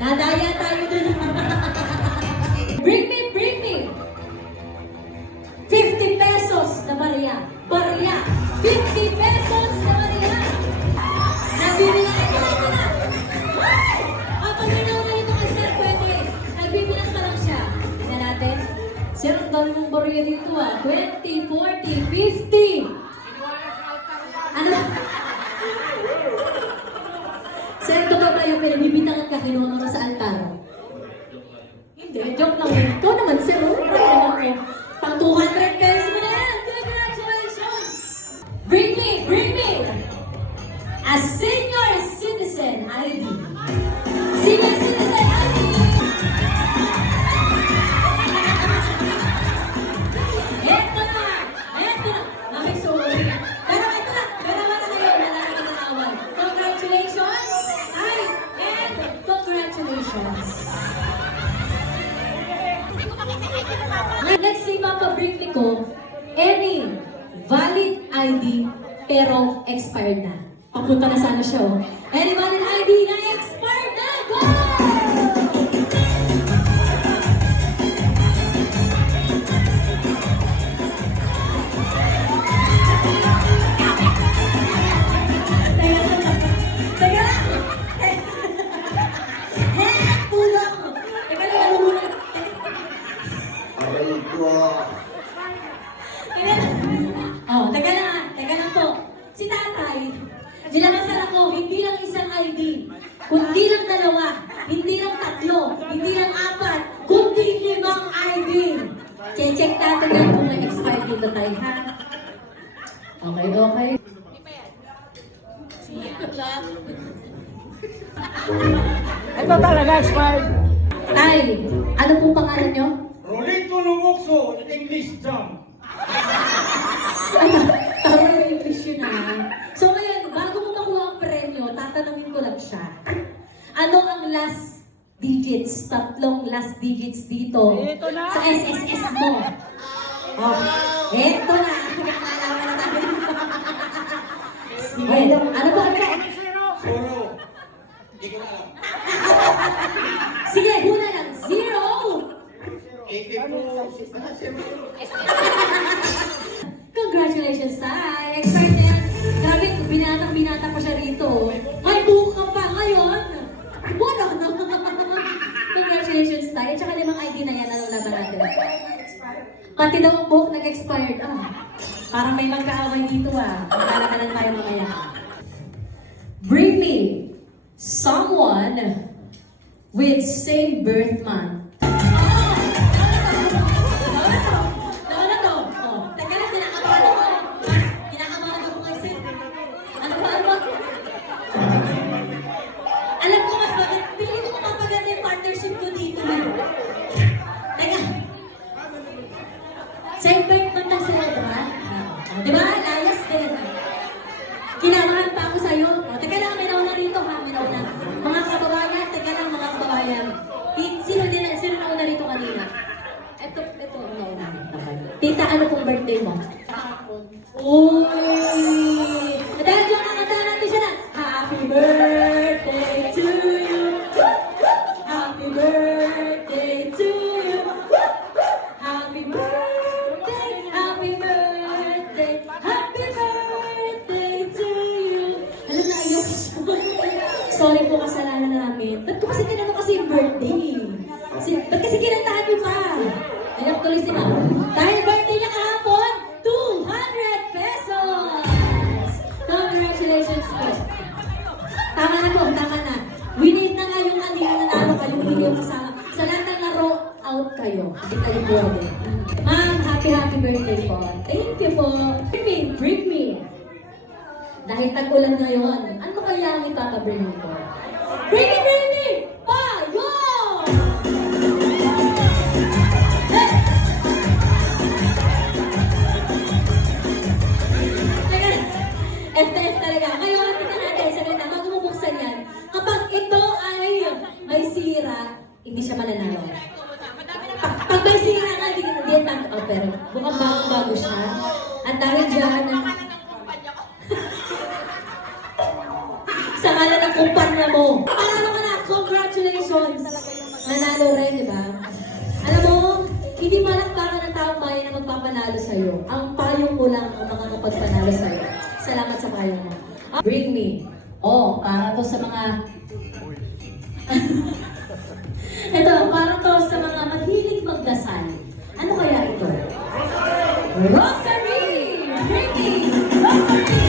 Nadaya tayo dun. Bring me. 50 pesos na barya. Barya. 50 pesos na barya. Nagbibilang ito na. Pag ginaw na ito kay Sir, pwede. Nagbibilang pa lang siya. Tignan natin. Sir, ang dami mong barya dito 20, 40, 50. Ano? Sir, totoo ba yung pinabibitangan ka kinuha mo sa altar? Hindi, joke lang yun. Ikaw naman, sir. Naman ko. Pang 200 pesos mo na yan. Congratulations! Bring me a senior citizen ID. Senior citizen ID! Eto na! Bakit sorry? Pero ito na! Dalawa na kayo. Wala na ng awal. Congratulations! And congratulations! Let's see, mapabring ko any valid ID pero expired na. Papunta na sana siya, oh. Any valid ID na expired na! Go! Teka lang! Tulong! Teka lang, nalulunod. Teka lang po. Si tatay, nilabasan ako, hindi lang isang ID, kundi lang dalawa, hindi lang tatlo, hindi lang apat, kundi 5 ID. Check natin yan kung may expired dito tayo, ha? Okay. Ito talaga expired. Tay, ano pong pangalan nyo? Rolito Lumukso, English jam. Tama na English yun, ha? So ngayon, bago mo makuha ang premyo, tatanungin ko lang siya. Ano ang last digits, 3 last digits dito Ito na. sa SSS mo? Eto na. Nalaman na tayo. Sige. Ano ba? Solo. Hindi ko na alam. Sige, hula lang. 0. Congratulations, Tay. Expired na yan. Grabe, binata pa siya rito. May buka pa ngayon. Wala na. Congratulations, Tay. At saka 5 ID na yan. Anong laban natin? Pati daw ang buhok nag-expired. Parang may magkaaway dito, Magkala ka lang tayo mamaya. Bring me someone with same birth month. Alam ko mas bakit, pili ko mapapaganda yung partnership ko dito. Teka. Same birth month lang sila, diba? Diba? Layas din. Kinamahan pa ako sa'yo. Teka lang, may nauna rito, ha? May nauna. Mga kababayan, teka lang mga kababayan. Sino nauna rito kanina? Ito, nauna. Tita, ano pong birthday mo? Uy! Dahil dyan, nakatahan natin siya na. Happy birthday to you. Happy birthday to you. Happy birthday, happy birthday, happy birthday to you. Ano na, ayok siya. Sorry po, kasalanan namin. Ba't ko kasi tinanong kasi yung birthday? Ba't kasi kinantahan niyo pa? Ayok tuloy si Ma'am. Dahil birthday niya kahapon, 200 pesos! Congratulations po. Tama na po, tama na. Winate na nga yung kanina nanalo kayo, hindi yung kasama. Sa lahat ng laro, out kayo. Hindi kayo pwede. Ma'am, happy birthday po. Thank you po. Bring me. Dahil tag-ulan ngayon, ano kaya ang ipapabring me ko? Bring me! Payo! FTF talaga. Ngayon, tingnan natin, sabihin na, bago mo buksan yan, kapag ito ay may sira, hindi siya mananalo. Pag may sira nga, hindi pero mukhang bago siya. At dahil dyan, sa ngalan ng kumpanya mo, parang ka na, congratulations! nanalo rin, di ba? Alam mo, hindi palakpakan ng taong bayan na magpapanalo sa'yo. Ang payong mo lang ang makakapagpanalo sa'yo. Salamat sa payong mo. Bring me. Oh, para to sa mga... Ito, para to sa mga mahilig magdasal. Ano kaya ito? Rosary! Bring me! Rosary!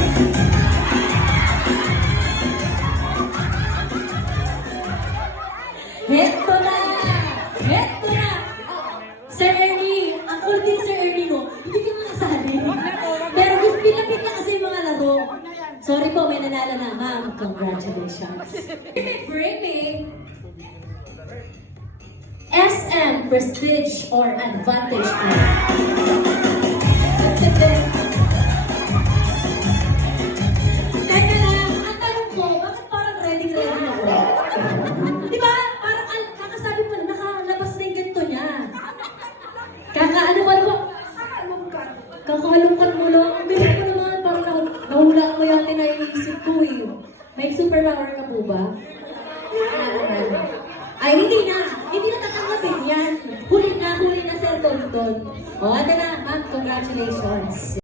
Heto na! Heto na! Sir Ernie, ang cool din Sir Ernie mo, hindi ka makasali. Pero gusto pinapit niya kasi yung mga laro. Sorry po, may nanalo na. Ma'am, congratulations. Bring me SM Prestige or Advantage Club. Teka lang, ang tanong ko, bakit parang ready-ready ako? Di ba? Parang kakasabi pa, nakalabas na yung ganito niya. Kakaano pa po? Kakalungkat mo lang. Ang bilis mo naman, parang nahula mo yan na iisip ko eh. May superpower ka po ba? Ay, hindi na. Hindi na tatanggapin yan. Huli na Sir Tonton. O, ate na, ma'am, congratulations.